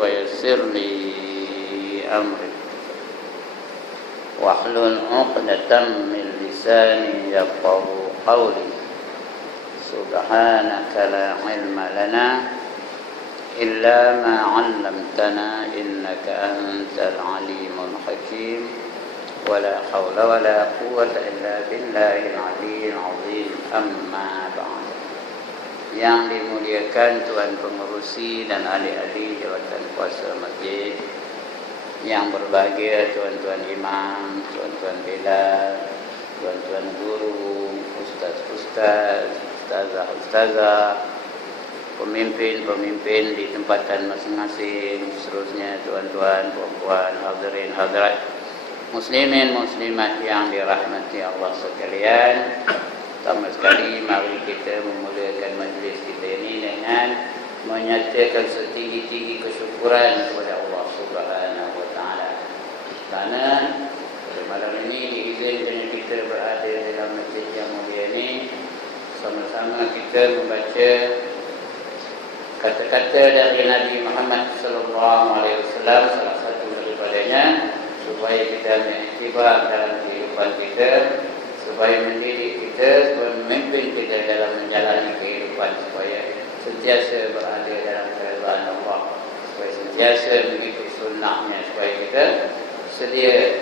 ويسر لي أمري واحلل عقدة من لساني يفقهوا قولي سبحانك لا علم لنا إلا ما علمتنا إنك أنت العليم الحكيم ولا حول ولا قوة إلا بالله العلي العظيم أما بعد. Yang dimuliakan Tuan Pengerusi dan ahli-ahli Jabatan Kuasa Masjid, yang berbahagia Tuan-Tuan Imam, Tuan-Tuan Bilal, Tuan-Tuan Guru, Ustaz-Ustaz, Ustazah-Ustazah, pemimpin-pemimpin di tempatan masing-masing, seterusnya Tuan-Tuan, Puan-Puan, hadirin hadirat, muslimin muslimat yang dirahmati Allah sekalian. Pertama sekali, mari kita memulakan majlis kita ini dengan menyatakan setinggi-tinggi kesyukuran kepada Allah Subhanahu wa Ta'ala. Karena pada malam ini diizinkan kita berada dalam masjid yang mulia ini, sama-sama kita membaca kata-kata dari Nabi Muhammad SAW, salah satu daripadanya, supaya kita mengiktibar dalam kehidupan kita, supaya mendidik kita, supaya memimpin kita dalam menjalani kehidupan, supaya sentiasa berada dalam keridhaan Allah, supaya sentiasa mengikuti sunnahnya, supaya kita sedia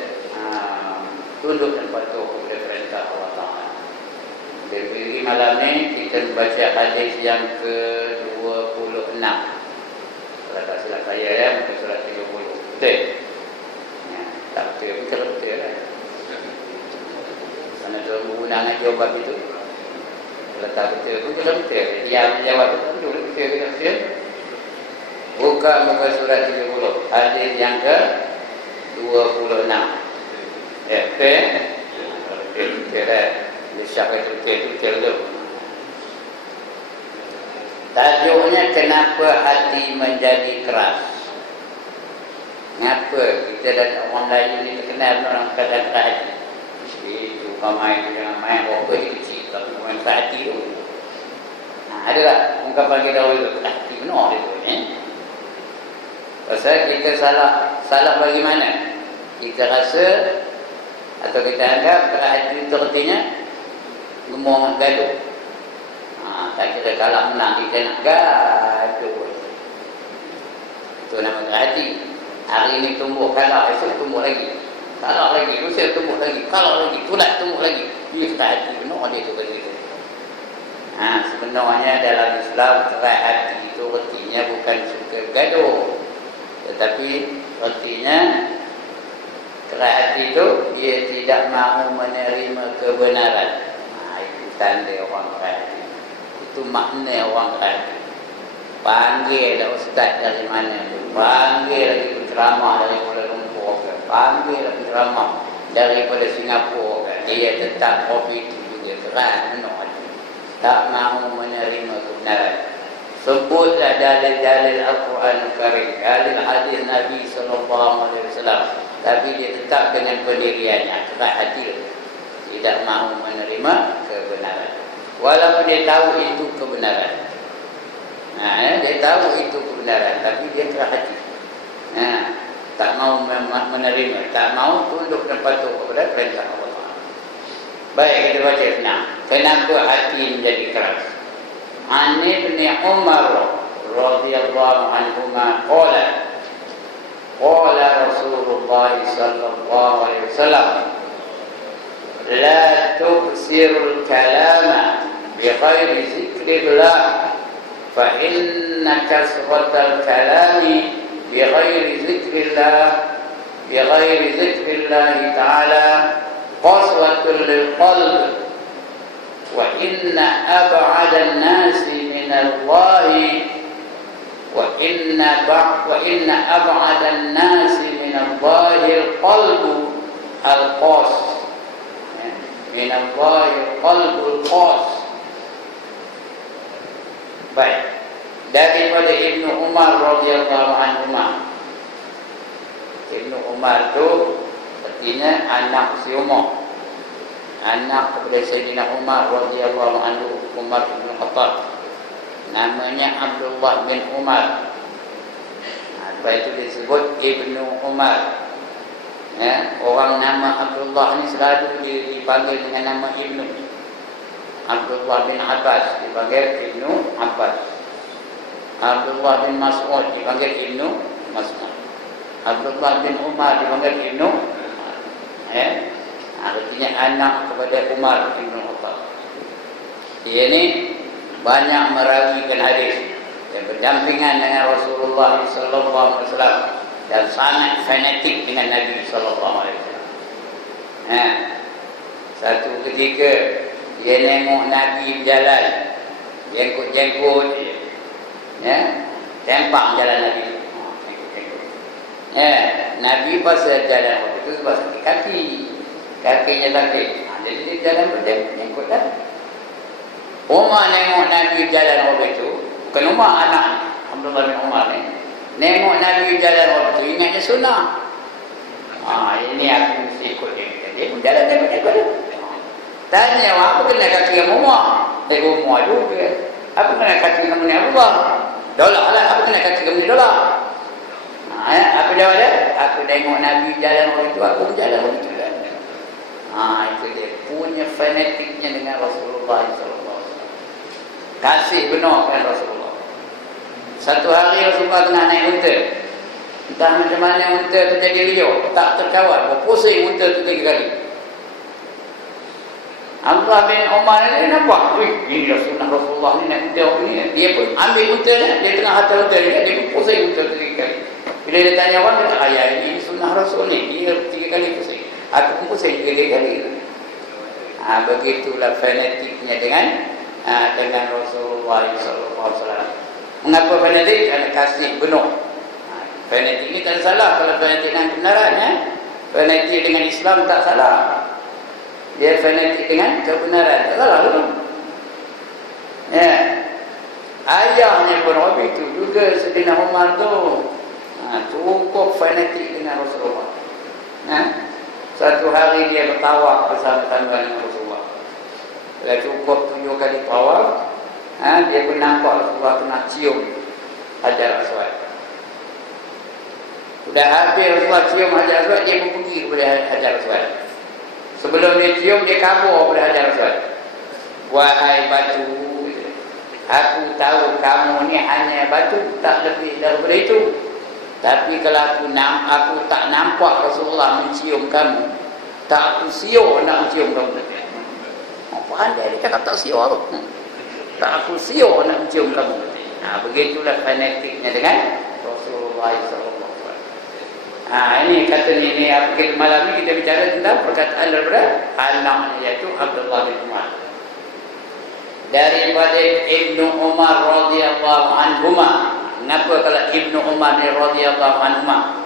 tunduk dan patuh kepada perintah Allah Ta'ala. Di malam ini kita membaca hadis yang ke-26. Kalau tak silap saya ya, muka surat 30. Betul? Ya, tak betul, bukan betul kan? Mana tuan guru nak ngaji jawab itu? Kalau tak betul pun kalau betul. Dia menjawab betul, betul ke betul? Buka muka surat 30. Hadis yang ke-26. Ya, betul? Betul dah. Dia syak betul tu. Tajuknya, kenapa hati menjadi keras? Kenapa kita dan orang lain ini terkenal orang keras hati? Itu ramai jangan main rokok kecil, tapi main hati tu. Ada tak ungkapan kita itu? Hati benar dia tu. Pasal kita salah bagaimana? Kita rasa atau kita anggap keras hati itu artinya gemuk gaduh. Tak kira kalah menang, kita nak gaduh. Itu nama hati. Hari ini tumbuh kalah, esok tumbuh lagi. Kalah lagi, lusa tumbuh lagi, kalah lagi, tulat tumbuh lagi. Dia kata hati benar dia tu begitu. Sebenarnya dalam Islam, keras hati itu artinya bukan suka gaduh, tetapi artinya keras hati itu dia tidak mahu menerima kebenaran. Itu tanda orang keras hati. Itu makna orang keras hati. Panggil dah ustaz dari mana tu, panggil lagi penceramah dari Kuala Lumpur, panggil lagi penceramah daripada Singapura, dia tetap kopi itu juga keras benar. Tak mahu menerima kebenaran. Sebutlah dalil-dalil Al-Quran Al-Karim, dalil hadis Nabi SAW, tapi dia tetap dengan pendiriannya, keras hati, tidak mahu menerima kebenaran. Walaupun dia tahu itu kebenaran. Dia tahu itu kebenaran, tapi dia keras hati. Tak mahu menerima, tak mahu tunduk dan patuh kepada perintah Allah. Baik, kita baca senang. Kenapa hati menjadi keras? An Ibn Umar radhiyallahu anhuma qala Rasulullah sallallahu alaihi wasallam, la tuksirul kalama bi ghairi zikrillah fa inna kasratal kalami bi ghairi zikrillah ta'ala qaswatul lil qalb wa inna ab'adan nasi min Allah wa inna ab'adan nasi min Allah al-qalbu al-qas min Allah al-qalbu al-qas. Baik, daripada Ibnu Umar radhiyallahu anhu. Ibnu Umar itu artinya anak si Umar, anak kepada Sayyidina Umar radhiyallahu anhu, Umar bin Khattab. Namanya Abdullah bin Umar. Sebab itu disebut Ibnu Umar. Ya, orang nama Abdullah ni selalu dipanggil dengan nama Ibnu. Abdullah bin Abbas dipanggil Ibnu Abbas. Abdullah bin Mas'ud dipanggil Ibnu Mas'ud. Abdullah bin Umar dipanggil Ibnu Umar. Ya, artinya anak kepada Umar bin Khattab. Dia ni banyak merawikan hadis dan berdampingan dengan Rasulullah sallallahu alaihi wasallam dan sangat fanatik dengan Nabi sallallahu alaihi wasallam. Satu ketika dia tengok Nabi berjalan, jengkut-jengkut, tempak jalan Nabi. Nabi pasal jalan waktu itu sebab sakit kaki, kakinya sakit. Jadi dia jalan berjengkut dah. Umar tengok Nabi jalan waktu itu, bukan Umar anak Abdullah bin Umar ni. Nengok Nabi jalan waktu itu, ingatnya sunnah. Ini aku mesti ikut dia. Dia pun jalan tengok-tengok dia. Tanya, apa kena kaki dengan Umar? Umar juga. Apa kena kaki dengan Muni Abdullah? Dolar lah, apa kena kaki dengan Muni Dolar? Apa jawab dia? Aku tengok Nabi jalan waktu itu, aku pun jalan waktu itu. Itu dia punya fanatiknya dengan Rasulullah SAW. Kasih benar kan Rasulullah. Satu hari Rasulullah tengah naik unta. Entah macam mana unta tu jadi riuh, tak terkawal, berpusing unta tu 3 kali. Abdullah bin Umar ni nampak, ini sunnah Rasulullah ni naik unta ni. Dia pun ambil unta dia tengah hantar unta dia pun pusing unta tu 3 kali. Bila dia tanya orang, dia kata, ayah ini sunnah Rasul ni, dia 3 kali pusing. Aku pun pusing 3 kali. Begitulah fanatiknya dengan Rasulullah SAW. Mengapa fanatik? Kerana kasih benar. Fanatik ini tak salah kalau fanatik dengan kebenaran. Fanatik dengan Islam tak salah. Dia fanatik dengan kebenaran, tak salah tu. Ayahnya pun Rabi itu juga Sayyidina Umar tu. Cukup fanatik dengan Rasulullah. Satu hari dia bertawaf bersama-sama dengan Rasulullah. Dah cukup 7 kali tawaf, dia pun nampak Rasulullah tu nak cium Hajar Aswad. Sudah habis Rasulullah cium Hajar Aswad, dia pun pergi kepada Hajar Aswad. Sebelum dia cium, dia kabur kepada Hajar Aswad. Wahai batu, aku tahu kamu ni hanya batu, tak lebih daripada itu. Tapi kalau aku tak nampak Rasulullah mencium kamu, tak aku siur nak mencium kamu. Pandai dia cakap tak siur tu. Tak aku siur nak mencium kamu. Begitulah fanatiknya dengan Rasulullah SAW. Ini kata ni malam ni kita bicara tentang perkataan daripada anaknya, iaitu Abdullah bin Umar. Daripada Ibnu Umar radhiyallahu anhuma. Kenapa kalau Ibnu Umar ni radhiyallahu anhuma?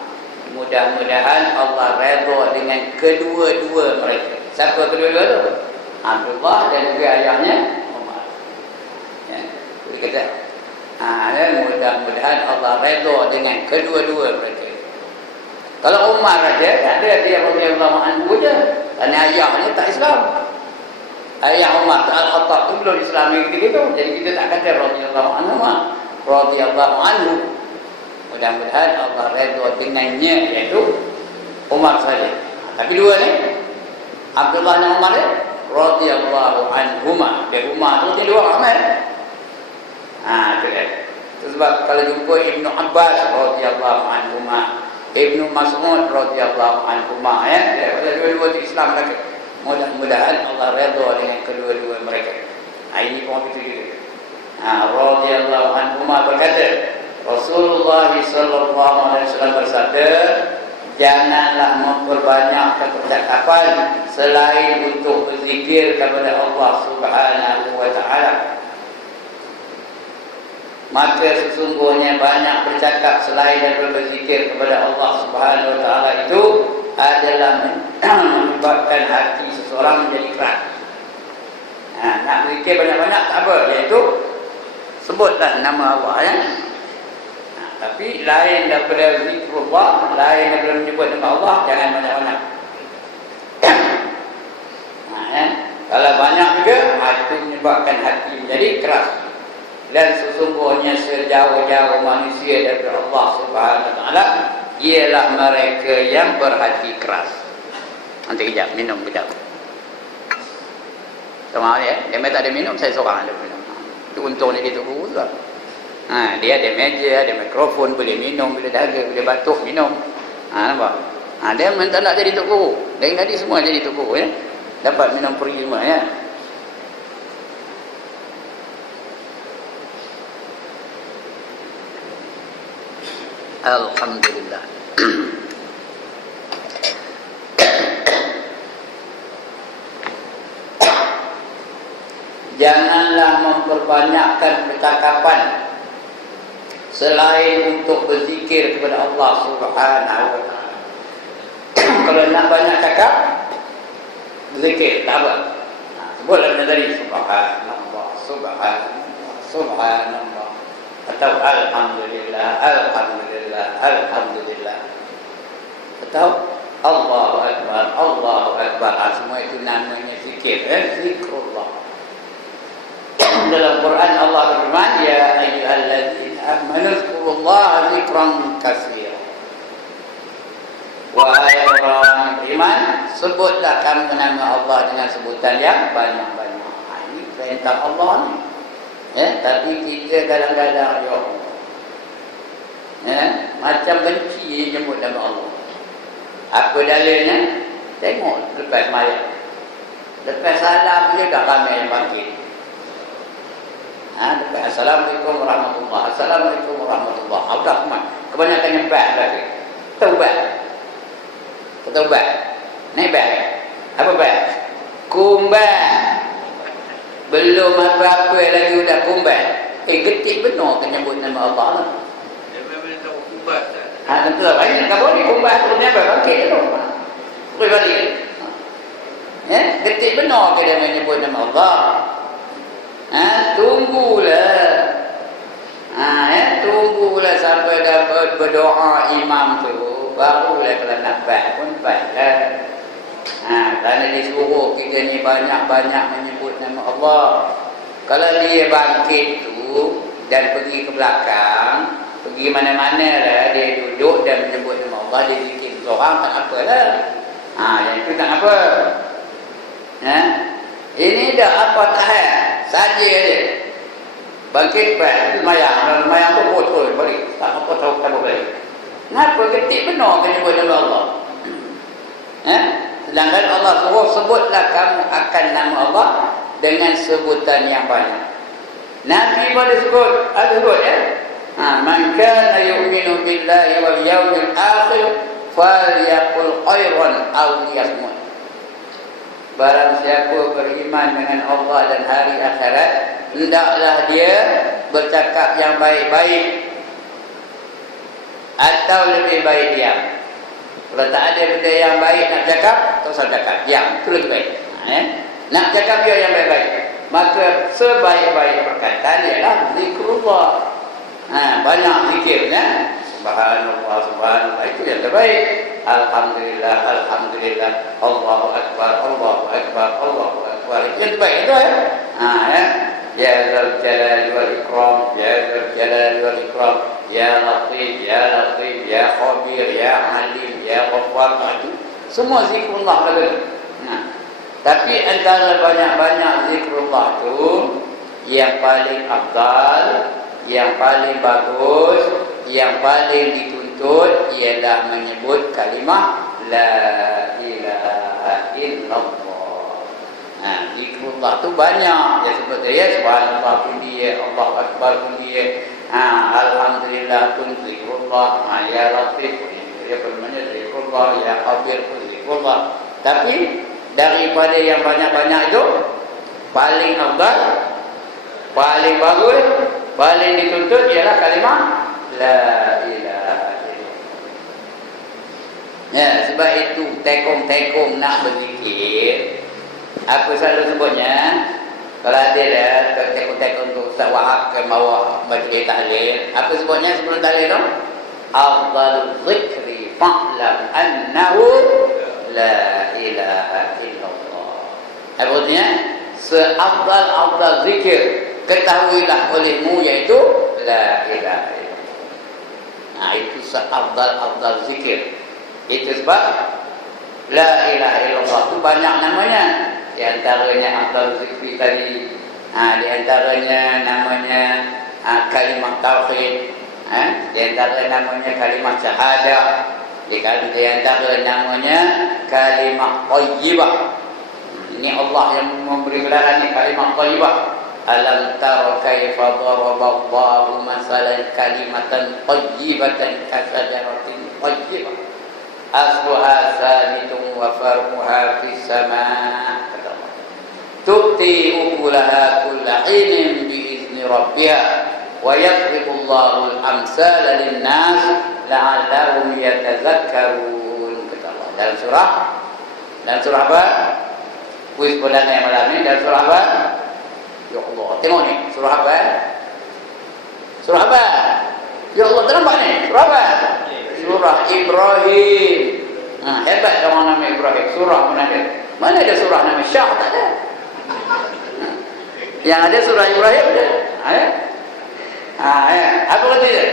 Mudah-mudahan Allah redha dengan kedua-dua mereka. Siapa kedua-dua tu? Abdullah dan juga ayahnya Umar. Dia kata, mudah-mudahan Allah redha dengan kedua-dua mereka. Kalau Umar aja, tak ada dia radhiyallahu anhu je. Kerana ayahnya tak Islam. Ayah Umar Al-Khattab tu belum Islam gitu. Jadi kita tak kata radhiyallahu anhu, radhiyallahu anhu. Mudah-mudahan Allah redha dengannya, iaitu Umar saja. Tapi dua ni, Abdullah dan Umar ni radhiyallahu anhuma. Dia Umar tu dia dua amal. Itu dia. Sebab kalau jumpa Ibnu Abbas radhiyallahu anhuma, Ibnu Mas'ud radhiyallahu anhuma, daripada dua-dua tu Islam mereka. Mudah-mudahan Allah redha dengan kedua-dua mereka. Ini pun begitu juga. Radhiyallahu anhuma berkata, Rasulullah sallallahu alaihi wasallam bersabda, janganlah memperbanyakkan percakapan selain untuk berzikir kepada Allah Subhanahu wa taala. Maka sesungguhnya banyak bercakap selain daripada berzikir kepada Allah Subhanahu wa taala itu adalah menyebabkan hati seseorang menjadi keras. Nak berzikir banyak-banyak tak apa, iaitu sebutlah nama Allah tapi lain daripada zikrullah, lain daripada menyebut nama Allah, jangan banyak-banyak. Kalau banyak juga, itu menyebabkan hati menjadi keras. Dan sesungguhnya sejauh-jauh manusia daripada Allah Subhanahu wa taala Taala ialah mereka yang berhati keras. Nanti kejap minum kejap. Sama ya, dia tak ada minum, saya seorang ada minum. Itu untungnya dia tunggu tu. Dia ada meja, ada mikrofon, boleh minum, boleh dahaga, boleh batuk minum. Nampak? Dia memang tak nak jadi tok guru. Lain kali semua jadi tok guru ya. Dapat minum pergi semua ya. Alhamdulillah. Janganlah memperbanyakkan percakapan selain untuk berzikir kepada Allah Subhanahu wa taala. Kalau nak banyak cakap, berzikir tak apa. Sebutlah dari subhanallah, subhanallah, subhanallah. Atau alhamdulillah, alhamdulillah, alhamdulillah. Atau Allahu akbar, Allahu akbar. Semua itu namanya zikir, zikrullah. Dalam Quran Allah berfirman, ya ayyuhalladzina amanu dzkurullaha dzikran katsiran. Wahai orang beriman, sebutlah kamu nama Allah dengan sebutan yang banyak-banyak. Ini perintah Allah ni. Tapi kita kadang-kadang macam benci nyebut nama Allah. Apa dalilnya? Tengok lepas mayat. Lepas salam dia dah ramai yang bangkit. Assalamualaikum warahmatullahi, assalamualaikum warahmatullahi. Sudah kebanyakan yang baik lagi. Taubat. Taubat. Naik baik. Apa baik? Kumbat. Belum apa-apa lagi sudah kumbat. Getik benar kan nyebut nama Allah lah. Dia memang tahu kumbat tak? Tentu lah. Banyak tak boleh kumbat tu ni apa? Bangkit tu. Boleh balik. Getik benar ke dia menyebut nama Allah? Tunggulah. Tunggulah sampai dapat berdoa imam tu. Barulah kalau nak baik pun baiklah. Kerana disuruh kita ni banyak-banyak menyebut nama Allah. Kalau dia bangkit tu dan pergi ke belakang, pergi mana-mana lah, dia duduk dan menyebut nama Allah, dia zikir seorang, tak apalah. Yang itu tak apa. Ini dah apa tahan saja dia. Bangkit baik, mayang tu botol balik. Tak apa tahu tak boleh. Kenapa ketik benar kena sebut nama Allah? Sedangkan Allah suruh sebutlah kamu akan nama Allah dengan sebutan yang banyak. Nabi pada sebut, ada sebut man kana yu'minu billahi wal yawmil akhir falyaqul khairan aw liyasmut. Barang siapa beriman dengan Allah dan hari akhirat, hendaklah dia bercakap yang baik-baik atau lebih baik diam. Kalau tak ada benda yang baik nak cakap, tak usah cakap, diam, itu lebih baik. Nak cakap dia yang baik-baik, maka sebaik-baik perkataan ialah zikrullah. Banyak zikirnya. Subhanallah, subhanallah, itu yang terbaik. Alhamdulillah, alhamdulillah, Allahu akbar, Allahu akbar, Allahu akbar. Itu yang terbaik itu ya. Ya Dzal Jalali wal Ikram, ya Dzal Jalali wal Ikram, ya Latif, ya Latif, ya Khabir, ya Alim, ya Ghaffar. Itu semua zikrullah betul. Tapi antara banyak-banyak zikrullah itu, yang paling afdal, yang paling bagus, yang paling dituntut ialah menyebut kalimah la ilaha illallah. Zikrullah tu banyak. Ya seperti subhanallah pun dia, Allah akbar pun dia, alhamdulillah pun zikrullah, ya latif pun dia namanya zikrullah, ya khabir pun zikrullah. Tapi daripada yang banyak-banyak itu, paling afdal, paling bagus, paling dituntut ialah kalimah la ilaha illallah. Sebab itu tekong-tekong nak berzikir, apa selalu sebutnya, kalau ada dah tekong-tekong untuk Ustaz Wahab ke bawah majlis tahlil, apa sebutnya sebelum tahlil tu? Afdalul zikri fa'lam annahu la ilaha illallah. Apa artinya? Seafdal-afdal zikir, ketahuilah olehmu, iaitu la ilaha illallah. Itu seafdal zikir. Itu sebab la ilaha illallah itu banyak namanya. Di antaranya afdal zikri tadi. Di antaranya namanya kalimat tauhid. Di antaranya namanya kalimat syahadah. Di antaranya namanya kalimat thayyibah. Ini Allah yang memberi gelaran ini kalimat thayyibah. Alam tara kaifa daraballahu masalan kalimatan thayyibatan kasajaratin thayyibah asluha sabitun wa far'uha fis sama'. Tu'ti ukulaha kulla hinin biizni rabbiha wa yadribu Allahu al-amsala lin-nas la'allahum yatazakkarun. Kata Allah dalam surah apa? Kuis perdana yang malam ini dalam surah apa? Ya Allah, tengok ni, surah apa? Surah apa? Ya Allah, nampak ni, surah apa? Surah Ibrahim. Hebat orang nama Ibrahim. Surah mana ada? Mana ada surah nama Syah? Tak ada. Yang ada surah Ibrahim ada. Apa artinya?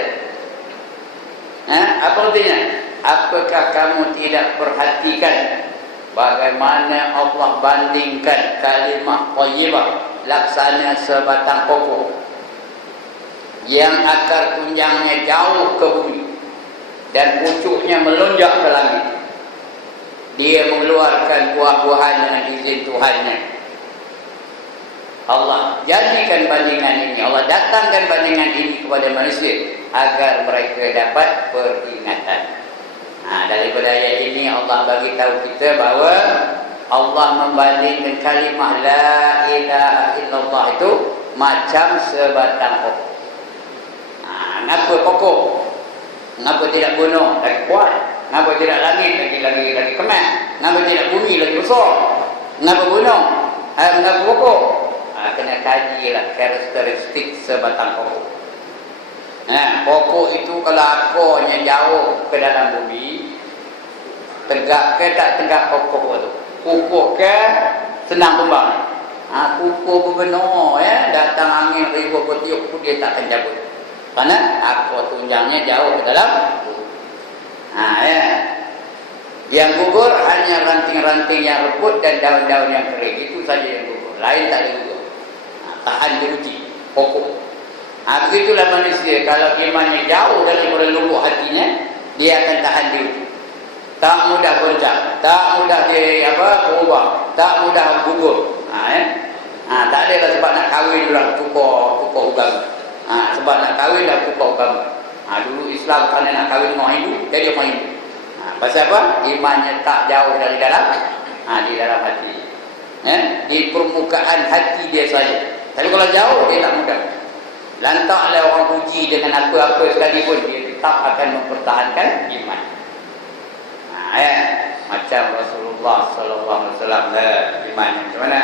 Apa artinya? Apakah kamu tidak perhatikan bagaimana Allah bandingkan kalimat thayyibah laksana sebatang pokok yang akar tunjangnya jauh ke bumi dan pucuknya melonjak ke langit. Dia mengeluarkan buah-buahan dengan izin Tuhannya. Allah jadikan bandingan ini, Allah datangkan bandingan ini kepada manusia agar mereka dapat peringatan. Daripada ayat ini Allah bagi tahu kita bahawa Allah membandingkan kalimah la ilaha illallah itu macam sebatang pokok. Kenapa pokok? Kenapa tidak gunung? Lagi kuat. Kenapa tidak langit? Lagi kemas. Kenapa tidak bumi? Lagi besar. Kenapa gunung? Kenapa pokok? Kena kajilah karakteristik sebatang pokok. Pokok itu kalau akarnya jauh ke dalam bumi, tegak ke tak tegak pokok itu? Kukuh ke senang tumbang. Kukuh benar datang angin ribu bertiup pun dia tak akan cabut. Kerana akar tunjangnya jauh ke dalam bumi. Yang gugur hanya ranting-ranting yang reput dan daun-daun yang kering. Itu saja yang gugur. Lain tak ada gugur. Tahan diuji pokok. Begitulah manusia. Kalau imannya jauh daripada lubuk hatinya, dia akan tahan diuji. Tak mudah goncang, tak mudah berubah, tak mudah gugur. Tak ada lah sebab nak kahwin orang tukar agama. Sebab nak kahwin dah tukar agama. Dulu Islam kerana nak kahwin dengan Hindu, jadi orang Hindu. Pasal apa? Imannya tak jauh dari dalam, di dalam hati. Di permukaan hati dia saja. Tapi kalau jauh dia tak mudah. Lantaklah orang uji dengan apa-apa sekalipun, dia tetap akan mempertahankan iman. Macam Rasulullah sallallahu alaihi wasallam iman macam mana?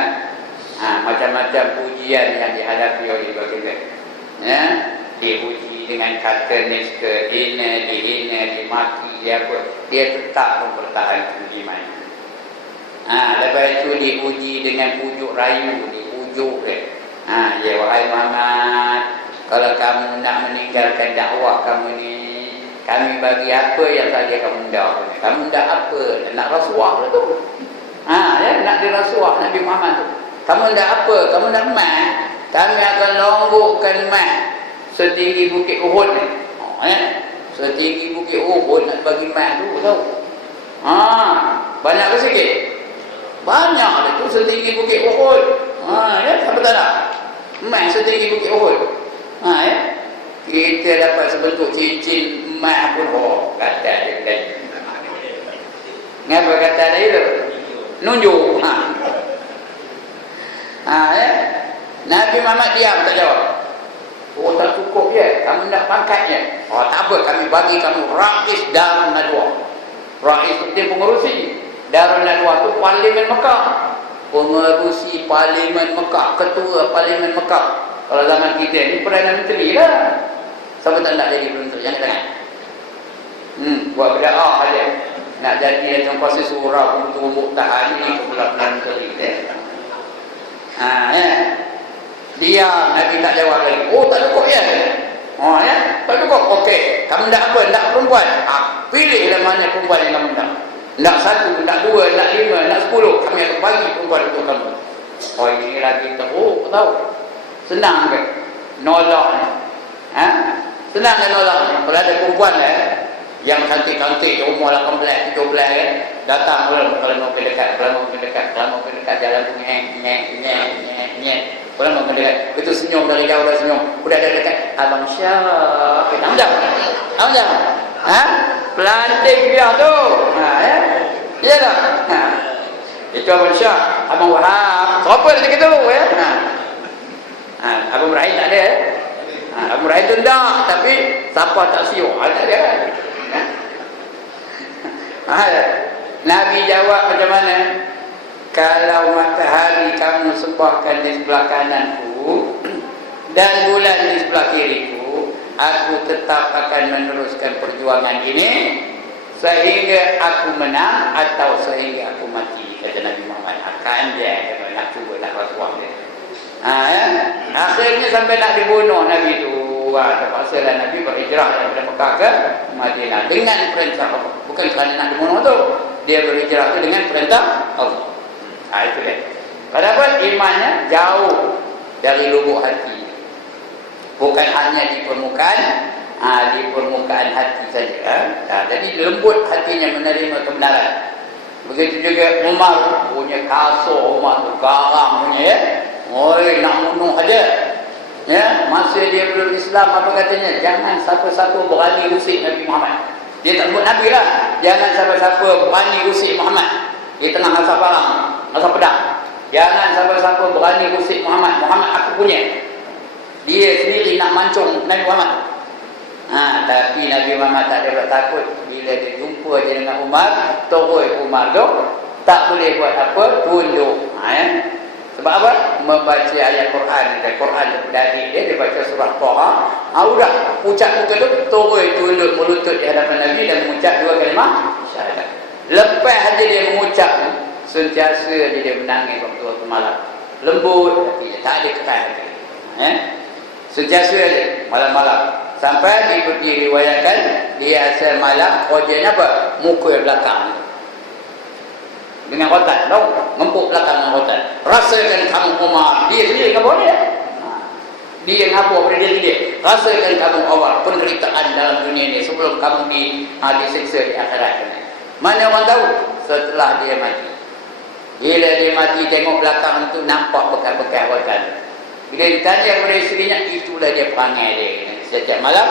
Macam-macam ujian yang dihadapi oleh baginda. Diuji dengan kata nista, dihina, dimaki, dia tetap mempertahankan iman. Lepas itu diuji dengan pujuk rayu, dipujuk ya wahai Muhammad, kalau kamu nak meninggalkan dakwah kamu ni, kami bagi apa yang saja kamu dah. Kamu dah apa? Nak rasuah lah tu. Nak dirasuah Nabi Muhammad tu. Kamu dah apa? Kamu dah emas. Kami akan longgokkan emas setinggi bukit Uhud ni. Setinggi bukit Uhud nak bagi emas tu tahu. Banyak ke sikit? Banyak lah tu setinggi bukit Uhud. Siapa tak nak? Emas setinggi bukit Uhud. Kita dapat sebentuk cincin emas pun kata dia tadi. Ngapa kata dia tu? Nunjuk. Nabi Muhammad diam tak jawab. Tak cukup je. Kamu nak pangkatnya. Tak apa, kami bagi kamu Rais Darun Nadwa. Rais itu pengerusi. Darun Nadwa itu Parlimen Mekah. Pengerusi Parlimen Mekah, ketua Parlimen Mekah. Kalau zaman kita ni Perdana Menteri lah. Siapa tak nak jadi Perdana Menteri? Jangan tangan. Buat berdakwah aja. Nak jadi yang kuasa surau untuk muktahan ni ke Perdana Menteri. Dia Nabi tak jawab lagi. Tak cukup ya. Ya, tak cukup. Okey, kamu nak apa? Nak perempuan. Pilihlah mana perempuan yang kamu nak. Nak 1, nak 2, nak 5, nak 10. Kami akan bagi perempuan untuk kamu. Ini lagi teruk, tahu? Senang ke? Nolak ni. Senang ke nolak ni? Kalau ada perempuan yang cantik-cantik, umur 18, 17 datang kalau mau pergi dekat, kalau mau pergi dekat jalan tu nyek. Kalau mau pergi dekat, itu senyum dari jauh dah senyum. Udah ada dekat, Abang Syah. Abang Syah. Pelantik dia tu. Ya tak? Itu Abang Syah, Abang Wahab. Siapa dia cakap tu? Abang Rahim tak ada. Abang Rahim tu tak, tapi siapa tak siuk? Tak ada. Nabi jawab macam mana? Kalau matahari kamu sembahkan di sebelah kananku dan bulan di sebelah kiriku, aku tetap akan meneruskan perjuangan ini sehingga aku menang atau sehingga aku mati, kata Nabi Muhammad. Akan dia kalau nak cuba nak rasuah dia. Akhirnya sampai nak dibunuh Nabi tu. Terpaksa lah Nabi berhijrah daripada Mekah ke Madinah dengan perintah Allah. Bukan kerana nak dibunuh tu, dia berhijrah tu dengan perintah Allah. Itu dia. Padahal imannya jauh dari lubuk hati. Bukan hanya di permukaan hati saja. Jadi lembut hatinya menerima kebenaran. Begitu juga Umar punya kasar, Umar tu garang punya nak bunuh aja. Masa dia belum Islam, apa katanya? Jangan siapa-siapa berani usik Nabi Muhammad. Dia tak sebut Nabi lah. Jangan siapa-siapa berani usik Muhammad di tengah masa perang, masa pedang. Jangan siapa-siapa berani usik Muhammad. Muhammad aku punya. Dia sendiri nak mancung Nabi Muhammad. Tapi Nabi Muhammad tak ada takut. Bila dia jumpa je dengan Umar, terus Umar tu tak boleh buat apa, tunduk. Sebab apa? Membaca ayat Quran. Quran dari dia baca surah Taha. Udah ucap muka tu, terus tunduk melutut di hadapan Nabi dan mengucap 2 kalimah syahadat. Lepas aja dia mengucap, sentiasa dia menangis waktu malam. Lembut hatinya, tak ada kekal hati. Sentiasa aja malam-malam. Sampai diriwayatkan dia asal malam kerjanya apa? Muka belakang dengan rotan, tahu? Ngempuk belakang dengan rotan. Rasakan kamu Umar. Dia sendiri ngabur dia. Dia ngabur pada diri dia. Rasakan kamu Umar penderitaan dalam dunia ini sebelum kamu disiksa di akhirat. Mana orang tahu? Setelah dia mati. Bila dia mati, tengok belakang tu nampak bekas-bekas rotan. Bila ditanya kepada isterinya, itulah dia perangai dia. Setiap malam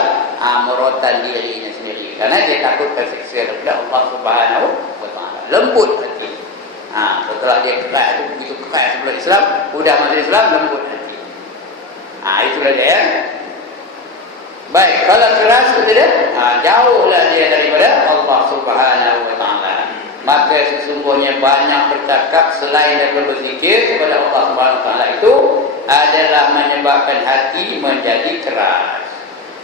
merotan dirinya sendiri kerana dia takut tersiksa daripada Allah Subhanahu wa taala. Lembut hati. Setelah dia keras tu begitu keras sebelum Islam, sudah masuk Islam, lembut hati. Itulah dia. Baik, kalau keras tu dia, jauhlah dia daripada Allah Subhanahu wa taala. Maka sesungguhnya banyak bercakap selain daripada berzikir kepada Allah Subhanahu wa taala itu adalah menyebabkan hati menjadi keras.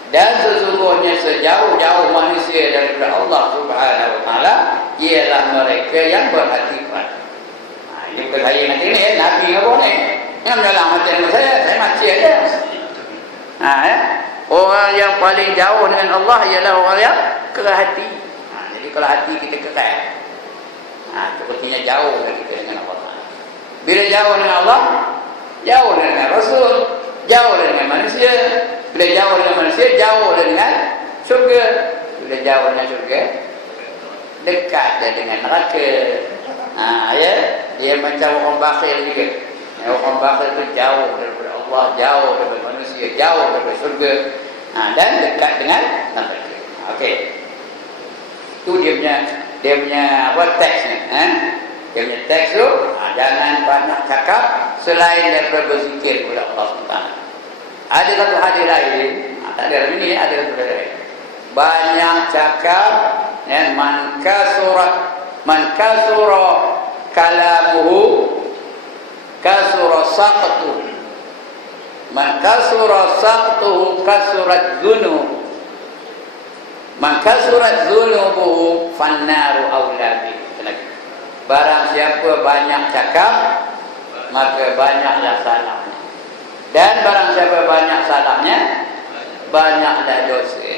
Dan sesungguhnya sejauh-jauh manusia daripada Allah Subhanahu wa taala ialah mereka yang berhati keras. Ini bukan saya nanti ni, Nabi apa ni? Yang dalam hati saya mati aja. Orang yang paling jauh dengan Allah ialah orang yang keras hati. Jadi kalau hati kita keras, sepertinya jauh kita dengan Allah. Bila jauh dengan Allah, jauh dengan Rasul, jauh dengan manusia. Bila jauh dengan manusia, jauh dengan syurga. Bila jauh dengan syurga, dekat dia dengan neraka. Dia macam orang bakhil juga. Orang bakhil itu jauh daripada Allah, jauh daripada manusia, jauh daripada syurga, dan dekat dengan neraka. Okey. Itu dia punya apa teks ni. Dia punya teks tu, jangan banyak cakap selain daripada berzikir kepada Allah Subhanahu. Ada satu hadis lain, tak ada dalam ini, ada satu hadis lain. Banyak cakap, man kasura kalamuhu kasura saqtuhu. Man kasura saqtuhu kasurat dzunub. Man kasurat dzunubuhu fannaru aula bihi. Barang siapa banyak cakap, maka banyaklah salahnya. Dan barang siapa banyak salahnya, banyaklah dosa.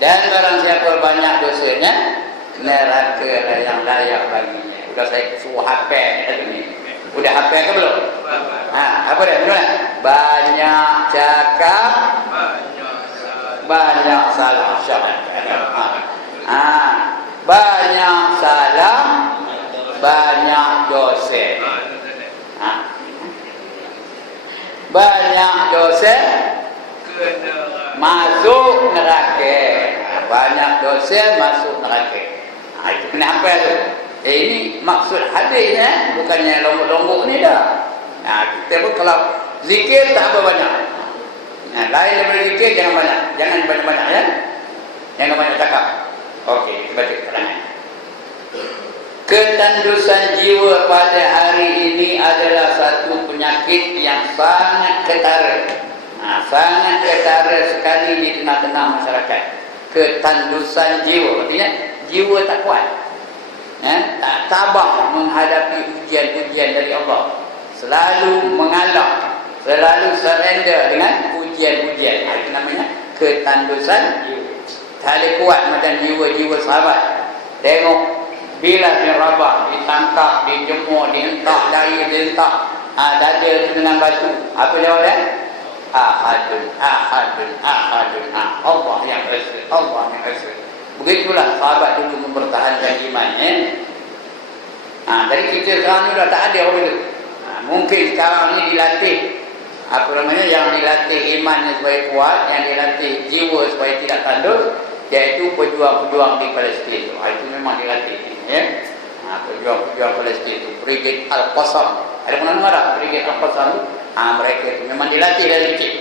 Dan barang siapa banyak dosanya, neraka lah yang layak baginya. Sudah saya suruh hafal tadi ni. Sudah hafal ke belum? Apa dia? Betul tak? Banyak cakap, banyak salah. Banyak salah, banyak dosa. Banyak dosa masuk neraka. Banyak dosa masuk neraka. Itu kenapa tu? Ini maksud hadisnya, bukannya lombok-lombok ni dah. Kita pun kalau zikir tak apa banyak. Lain daripada zikir jangan banyak. Jangan banyak-banyak ya. Jangan banyak cakap. Okey, kita baca keterangan. Ketandusan jiwa pada hari ini adalah satu penyakit yang sangat ketara. Sangat ketara sekali di tengah-tengah masyarakat. Ketandusan jiwa, artinya jiwa tak kuat. Tak tabah menghadapi ujian-ujian dari Allah. Selalu mengalah, selalu surrender dengan ujian-ujian. Itu namanya ketandusan jiwa. Tak boleh kuat macam jiwa-jiwa sahabat. Tengok bila bin Rabah ditangkap, dijemur, dihentak dari dihentak, dada dengan batu. Apa jawapan? Ahadun, ahadun, ahadun. Allah yang esa, Allah yang esa. Begitulah sahabat dulu mempertahankan imannya. Dari kita sekarang ni dah tak ada orang itu. Mungkin sekarang ni dilatih, apa namanya, yang dilatih imannya supaya kuat, yang dilatih jiwa supaya tidak tandus, iaitu pejuang-pejuang di Palestin itu. Itu memang dilatih, ya. Pejuang-pejuang Palestin itu, Brigade Al-Qassam. Ada pernah dengar tak Brigade Al-Qassam itu? Mereka itu memang dilatih dari kecil.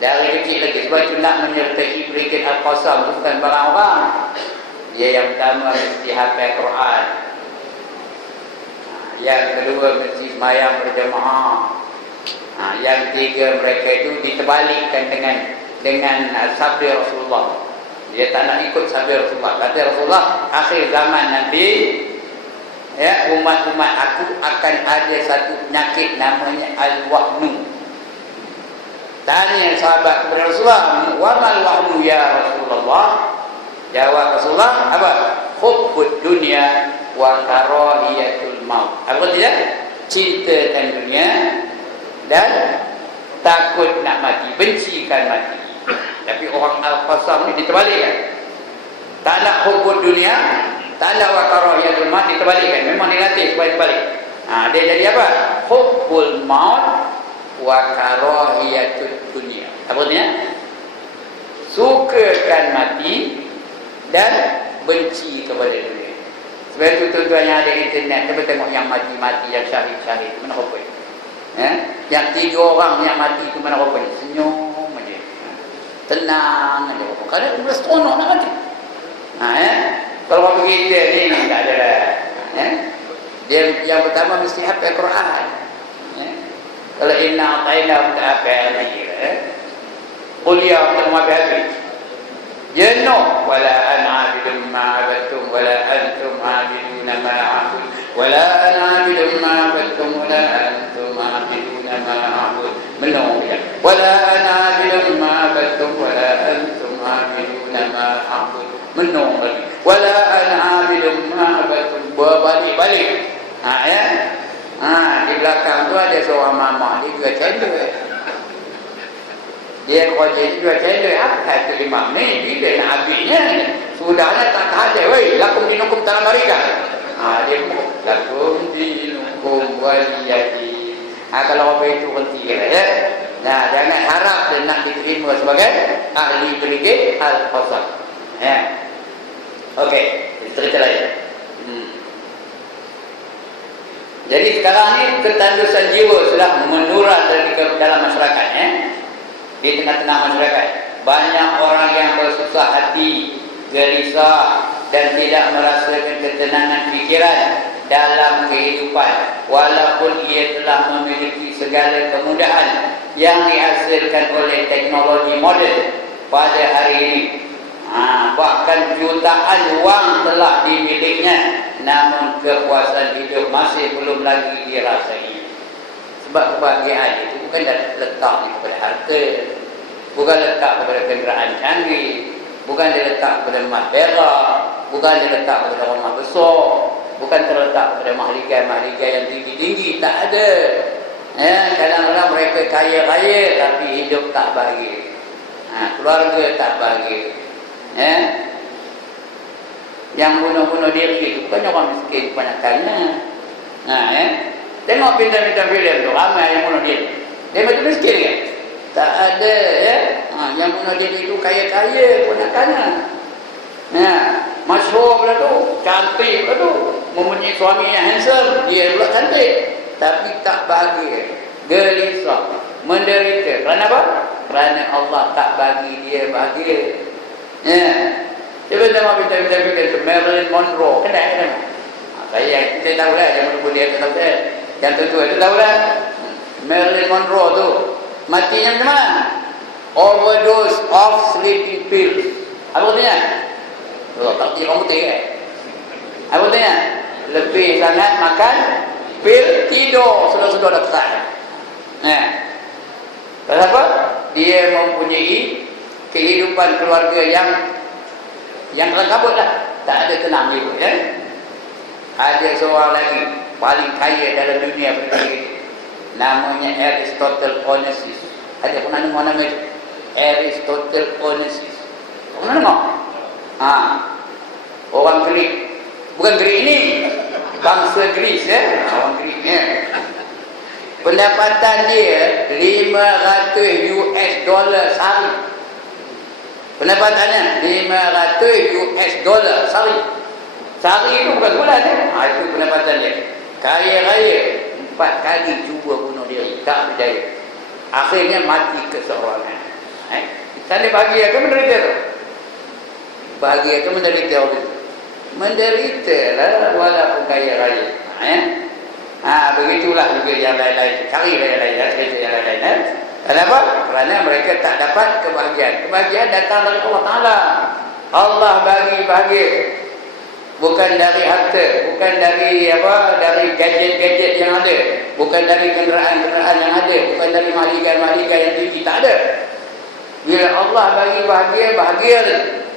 Dari kecil lagi, sebab itu nak menyertai Brigade Al-Qassam itu bukan barang orang. Dia yang pertama mesti hafal Quran. Yang kedua mesti sembahyang berjemaah. Yang ketiga mereka itu diterbalikkan dengan sabda Rasulullah. Dia tak nak ikut sabda Rasulullah. Kata Rasulullah, akhir zaman nanti, ya, umat-umat aku akan ada satu penyakit namanya al-wahnu. Tanya sahabat kepada Rasulullah, wa mal wahnu ya Rasulullah? Jawab Rasulullah, apa? Hubbud dunya wa karahiyatul maut. Apa dia? Cinta dan dunia dan takut nak mati, bencikan mati. Tapi orang Al-Qassam ni diterbalikkan. Tak nak hubbud dunia, tak nak wa karahiyatul maut, diterbalikkan. Memang dilatih supaya terbalik. Dia jadi apa? Hubbul maut wa karahiyatul dunia. Apa dia? Sukakan mati dan benci kepada dunia. Sebab itu tuan-tuan yang ada internet, kita tengok yang mati-mati, yang syahid-syahid, mana rupanya? Yang 3 orang yang mati itu mana rupanya? Senyum aja, tenang aja. Kadang dia seronok nak mati. Kalau orang begitu ni tak ada lah. Dia yang pertama mesti hafal Quran. Kalau inna ta'ina tak hafal lagi. Qul ya Muhammad bihabib jenuh, wala ana abidun ma abattum wala antum abiduna ma a'bud wala ana abidun ma abattum wala antum abiduna ma a'bud menuh ya, wala ana abidun ma abattum wala antum abiduna ma a'bud menuh lagi, wala ana abidun ma abattum, berbalik-balik. Di belakang tu ada seorang mama, dia juga cendol. Dia kerja juga cendol. Apa itu imam ni? Bila nak habisnya? Sudahlah tak ada. Weh, lakum dinukum tanam mereka. Dia pun lakum dinukum waliyati. Kalau apa itu berhenti ya. Jangan harap dia nak diterima sebagai ahli Brigade Al-Qassam. Okey, cerita lain. Jadi sekarang ni ketandusan jiwa sudah menular ke dalam masyarakat, di tengah-tengah masyarakat. Banyak orang yang bersusah hati, gelisah dan tidak merasakan ketenangan fikiran dalam kehidupan, walaupun ia telah memiliki segala kemudahan yang dihasilkan oleh teknologi moden pada hari ini. Bahkan jutaan wang telah dimilikinya, namun kepuasan hidup masih belum lagi dirasai. Sebab kebahagiaan itu bukan letaknya kepada harta, bukan letak kepada kenderaan canggih, bukan diletak kepada emas perak, bukan diletak kepada rumah besar, bukan terletak kepada mahligai-mahligai yang tinggi-tinggi, tak ada. Ya, kadang-kadang mereka kaya-kaya tapi hidup tak bahagia. Keluarga tak bahagia. Ya. Yang bunuh-bunuh diri itu bukan orang miskin kebanyakannya. Ya. Tengok bintang-bintang filem tu, ramai yang bunuh diri. Dia macam miskin kan? Tak ada, ya. Yang bunuh diri itu kaya-kaya kebanyakannya. Ya. Masyhur pula tu, cantik pula tu, mempunyai suami yang handsome, dia pula cantik, tapi tak bahagia, gelisah, menderita. Kerana apa? Kerana Allah tak bagi dia bahagia. Ya. Cuba tengok bintang-bintang filem tu, Marilyn Monroe, kenal? Saya tahu lah, yang menunggu dia tahu saya. Yang tua itu tahu lah. Marilyn Monroe tu matinya macam mana? Overdose of sleeping pills. Apa artinya? Tak kira kamu tengok. Apa artinya? Lebih sangat makan pil, tidur, sudah-sudah dah kesan. Kenapa? Dia mempunyai kehidupan keluarga yang terkabut lah. Tak ada tenang juga, ya? Ada seorang lagi paling kaya dalam dunia berdiri, namanya Aristotle Onassis. Ada pernah dengar nama itu? Aristotle Onassis. Pernah dengar? Orang Greek. Bukan Greek ini, bangsa Greece, ya. Orang Greek, ya. Pendapatan dia $500 sehari. Pendapatannya $500 sehari. Sehari itu bukan bulan, ya. Itu pendapatan dia. Kaya raya, 4 kali cuba bunuh diri, tak berjaya. Akhirnya mati keseorangan. Tanda bahagia ke menderita tu? Bahagia ke menderita waktu itu? Menderita lah walaupun kaya raya. Begitulah juga yang lain-lain. Cari yang lain-lain. Kenapa? Kerana mereka tak dapat kebahagiaan. Kebahagiaan datang dari Allah Ta'ala. Allah bagi bahagia. Bukan dari harta, bukan dari dari gadget-gadget yang ada, bukan dari kenderaan-kenderaan yang ada, bukan dari mahligai-mahligai yang tinggi, tak ada. Bila Allah bagi bahagia, bahagia.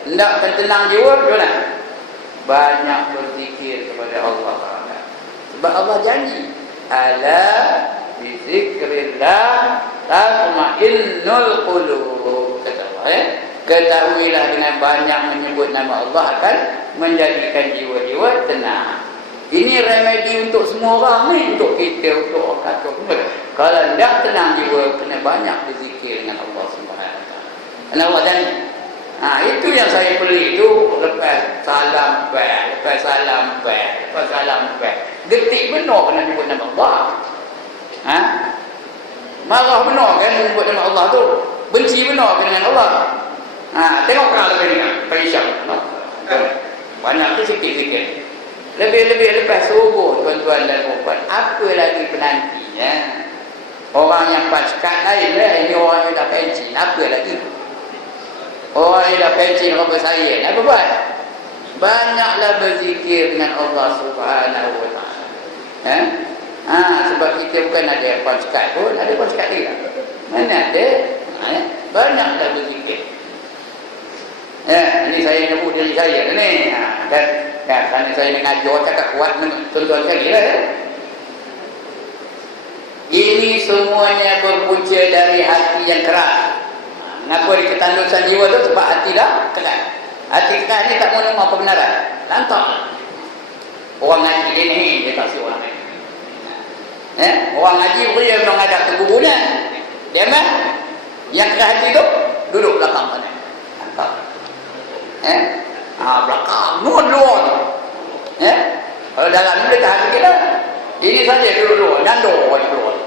Hendak tenang jiwa, macam banyak berzikir kepada Allah Ta'ala. Sebab Allah janji, ala bizikrillah tatma'innul qulub, kata Allah, ya. Ketahuilah dengan banyak menyebut nama Allah akan menjadikan jiwa-jiwa tenang. Ini remedi untuk semua orang ni, untuk kita, untuk orang kata. Kalau tidak tenang jiwa, kena banyak berzikir dengan Allah SWT. Kenapa Allah janji? Itu yang saya beli tu, lepas salam baik, getik benar kena sebut nama Allah. Marah benar kan sebut nama Allah tu, benci benar dengan Allah. Tengok kalau lebih ni, Faisal. Banyak tu sikit-sikit. Lebih-lebih lepas subuh, tuan-tuan dan puan-puan. Apa lagi penantinya? Orang yang paskat lain lah. Ini orang yang dah pensi. Apa lagi? Orang yang dah pensi, apa saya? Apa buat? Banyaklah berzikir dengan Allah Subhanahu Wa Taala. Sebab kita bukan ada paskat pun, ada paskat dia. Mana ada? Banyaklah berzikir. Ini saya nyebut diri saya ni. Dan kerana saya mengajar cakap kuat tuan-tuan sekali lah, ya. Ini semuanya berpunca dari hati yang keras. Kenapa diketandusan jiwa tu? Sebab hati dah keras. Hati keras ni tak mau dengar kebenaran, lantak. Orang ngaji ni, dia tak si orang ngaji. Orang ngaji dia memang ada ke gurunya. Dia mah yang keras hati tu duduk belakang sana. Lantak. Belakang luar. Kalau dalam ni dia tahan sikit lah. Ini saja duduk nyandor keluar.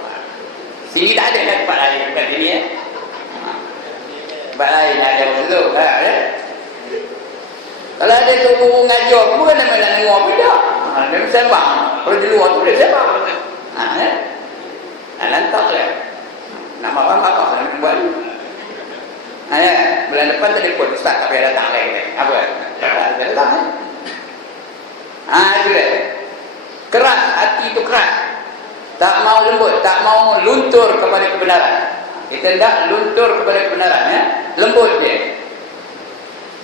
Sini tak ada kan tempat lain dekat sini, ya. Tempat lain ada begitu, Kalau ada tu guru ngajar, bukan nama nak dengar benda. Dia sembang. Kalau di luar tu dia sembang. Lantak lah. Nak marah-marah nak buat. Bulan depan telefon Ustaz tak payah datang lagi. Apa? Tak datang. Itu dia. Keras, hati itu keras. Tak mau lembut, tak mau luntur kepada kebenaran. Kita tidak luntur kepada kebenaran, ya. Lembut dia.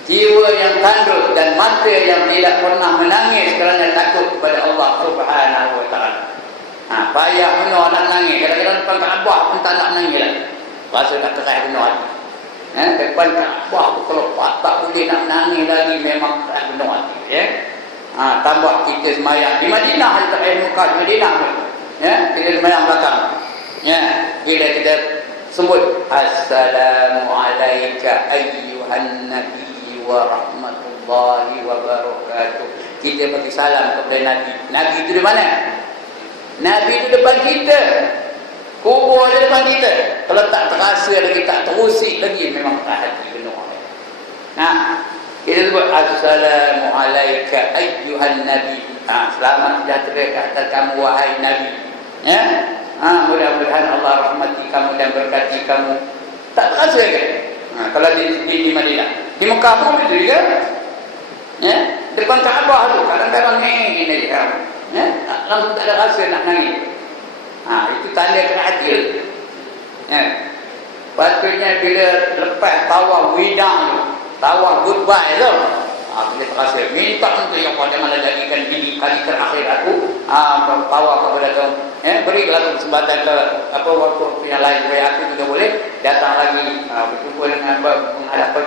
Jiwa yang tandus dan mata yang tidak pernah menangis kerana takut kepada Allah Subhanahu wa taala. Payah benar nak nangis. Kadang-kadang depan Kaabah pun tak nak nangis lah. Rasa nak keras benar. Depan Kaabah pun kalau tak boleh nak nangis lagi, memang keras benar hati. Ya. Tambah kita semayang di Madinah, kita Mekah di Madinah pun. Ya, kita semayang belakang. Ya, bila kita sebut Assalamualaikum ayyuhan nabi wa rahmatullahi wa barakatuh. Kita bagi salam kepada Nabi. Nabi itu di mana? Nabi itu depan kita. Kubur di depan kita. Kalau tak terasa lagi, tak terusik lagi, memang tak hati penuh. Nah, kita sebut Assalamualaikum ayyuhan nabi. Selamat sejahtera ke atas kamu wahai Nabi. Ya. Mudah-mudahan Allah rahmati kamu dan berkati kamu. Tak terasa ke? Kalau di Madinah. Di Mekah pun begitu juga. Ya, depan Kaabah tu kadang-kadang ini dia. Ya, langsung tak ada rasa nak nangis. Itu tanda kena adil. Ya. Patutnya bila lepas tawaf widang tu, tawaf goodbye tu, kita terasa minta untuk yang kau janganlah jadikan ini kali terakhir aku tawaf kepada kamu. Berilah kesempatan ke waktu yang lain supaya aku juga boleh datang lagi berjumpa dengan menghadap